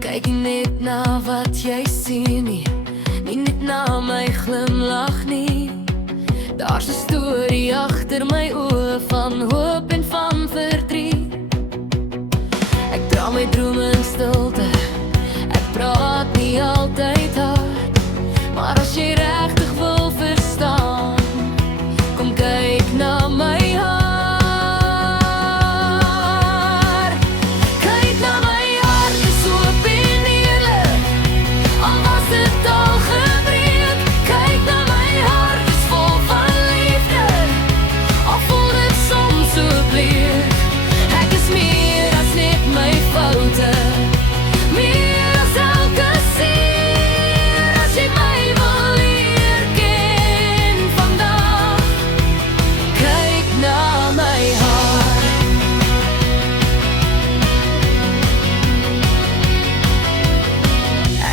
Kyk net na wat jy sien nie, nie net na my glimlach nie. Daar's 'n storie agter my oë van hoop en van verdriet. Ek dra my drome in stilte, ek praat nie altyd hard, maar as jy regtig wil verstaan, kom kyk na my hart. Kyk na my hart, is oop en eerlik, al was dit al gebreek. Kyk na my hart, is vol van liefde, al voel dit soms so bleek. Ek is meer as net my foute, meer as elke seer. As jy my wil leer ken vandag, kyk na my hart.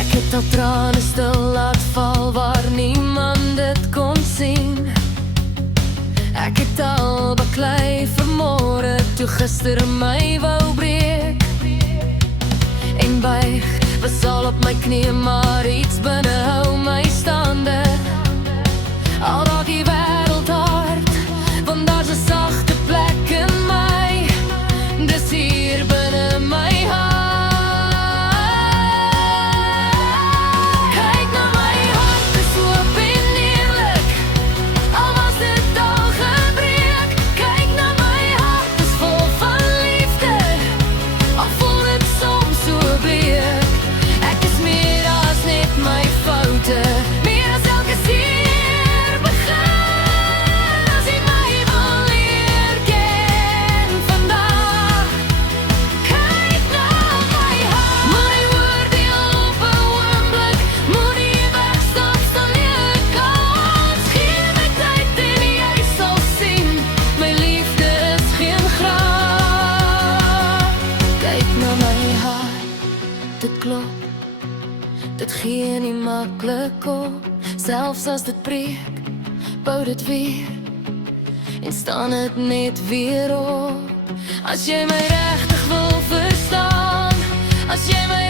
Ek het al trane stil laat val waar niemand dit kon sien. Ek het al baklei vanmôre toe gister my wou breek. En buig, was al op my knie, maar iets binne hou my staande. Al raak die wêreld hard, want daar's 'n sagte plek in my, dis hier binne my hart. Kyk na my hart, is oop en eerlik, al was dit al gebreek. Kyk na my hart, is vol van liefde, al voel dit soms so bleek. Ek is meer as net my foute, meer as elke seer begin. As jy my wil leer ken vandag, kyk na my hart. Moenie oordeel op 'n oomblik, moenie wegstap, staan leer kans. Gee my tyd en jy sal sien, my liefde is geen grap. Kyk na my hart, dit klop, dit gee nie maklik op. Selfs as dit breek, bou dit weer en staan dit net weer op. As jy my regtig wil verstaan, as jy my